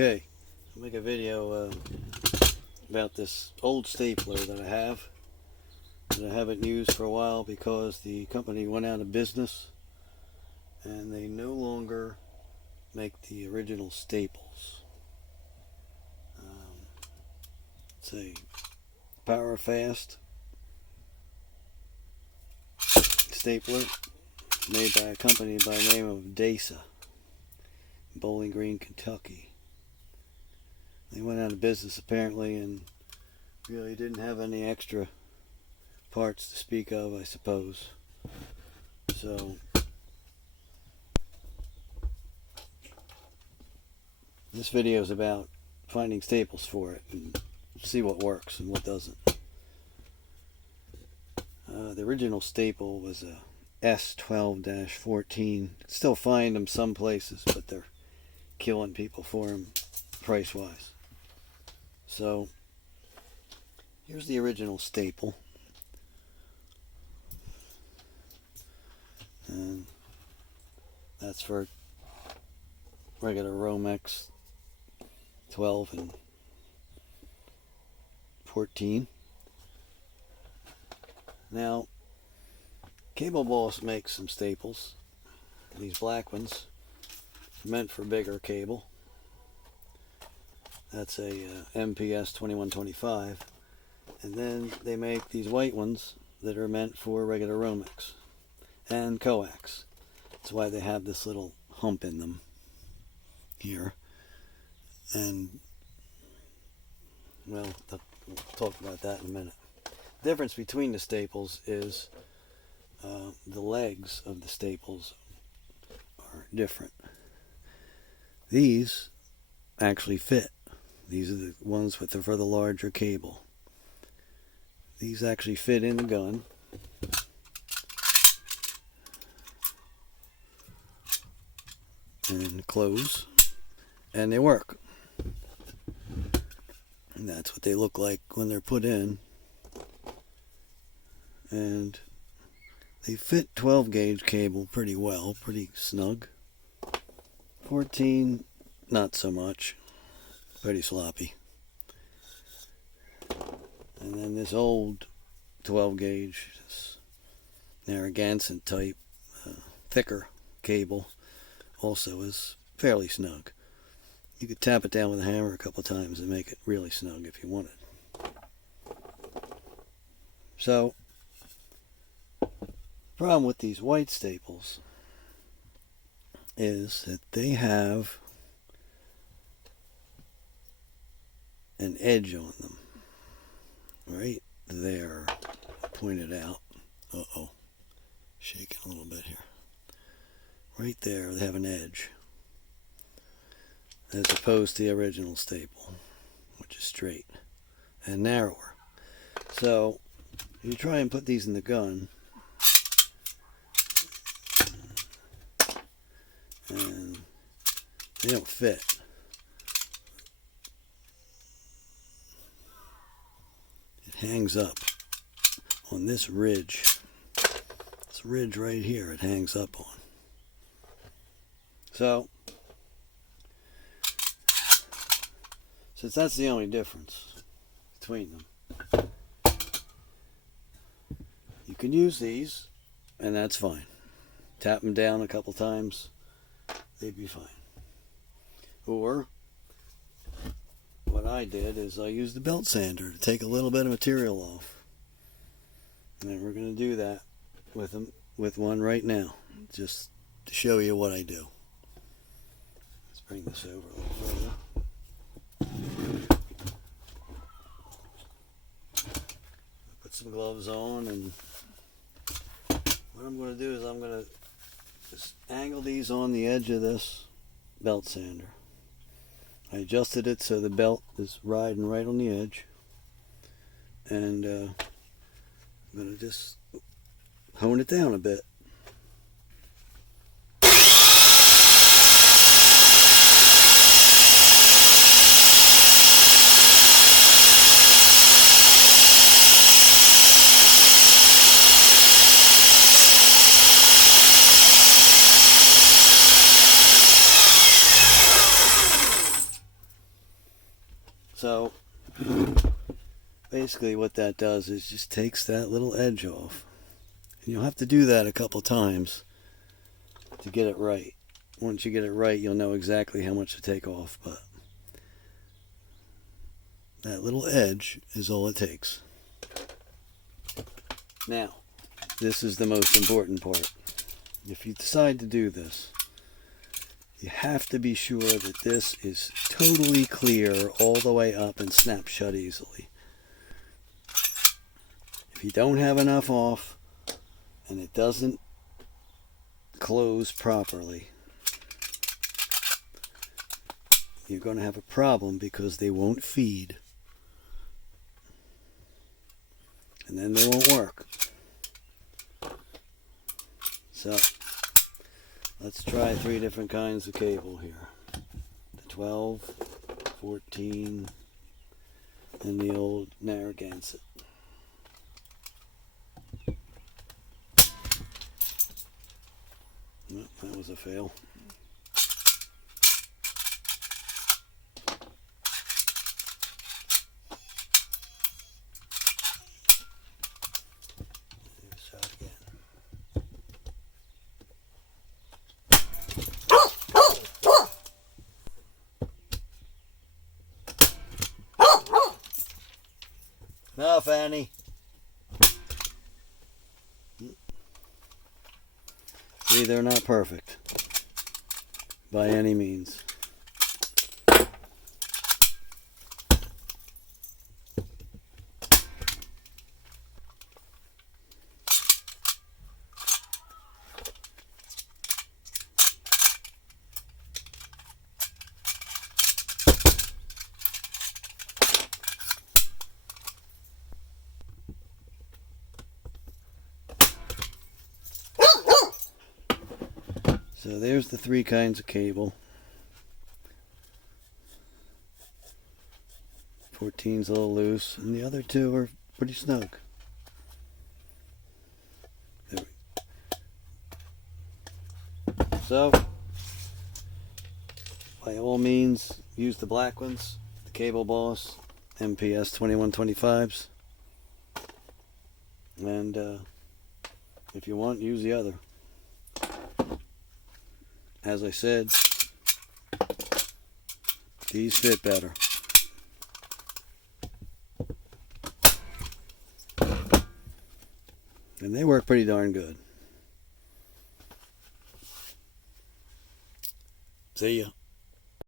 Okay, I'll make a video about this old stapler that I haven't used for a while because the company went out of business and they no longer make the original staples. It's a PowerFast stapler made by a company by the name of Desa, Bowling Green, Kentucky. They went out of business apparently and really didn't have any extra parts to speak of, I suppose. So this video is about finding staples for it and see what works and what doesn't. The original staple was a S12-14. Still find them some places, but they're killing people for them price-wise. So here's the original staple, and that's for regular Romex 12 and 14. Now, Cable Boss makes some staples. These black ones meant for bigger cable. That's a MPS 2125. And then they make these white ones that are meant for regular Romex and coax. That's why they have this little hump in them here. And, well, we'll talk about that in a minute. The difference between the staples is the legs of the staples are different. These actually fit. These are the ones for the larger cable. These actually fit in the gun. And close. And they work. And that's what they look like when they're put in. And they fit 12 gauge cable pretty well, pretty snug. 14, not so much. Pretty sloppy. And then this old 12 gauge, this Narragansett type, thicker cable also is fairly snug. You could tap it down with a hammer a couple times and make it really snug if you wanted. So, the problem with these white staples is that they have an edge on them. Right there, pointed out. Uh-oh, shaking a little bit here. Right there, they have an edge. As opposed to the original staple, which is straight and narrower. So, if you try and put these in the gun, and they don't fit. It hangs up on this ridge. This ridge right here, it hangs up on. So, since that's the only difference between them, you can use these, and that's fine. Tap them down a couple times, they'd be fine. Or, what I did is I used the belt sander to take a little bit of material off. And we're going to do that with one right now, just to show you what I do. Let's bring this over a little further. Put some gloves on, and what I'm going to do is I'm going to just angle these on the edge of this belt sander. I adjusted it so the belt is riding right on the edge, and I'm going to just hone it down a bit. So basically what that does is just takes that little edge off. And you'll have to do that a couple times to get it right. Once you get it right, you'll know exactly how much to take off, but that little edge is all it takes. Now, this is the most important part. If you decide to do this, you have to be sure that this is totally clear all the way up and snaps shut easily. If you don't have enough off and it doesn't close properly, you're going to have a problem because they won't feed. And then they won't work. So, let's try 3 different kinds of cable here. The 12, 14, and the old Narragansett. Oh, that was a fail. No, Fanny. See, they're not perfect by any means. So there's the 3 kinds of cable. 14's a little loose, and the other 2 are pretty snug. There we go. So, by all means, use the black ones, the Cable Boss, MPS 2125s, and if you want, use the other. As I said, these fit better. And they work pretty darn good. See ya.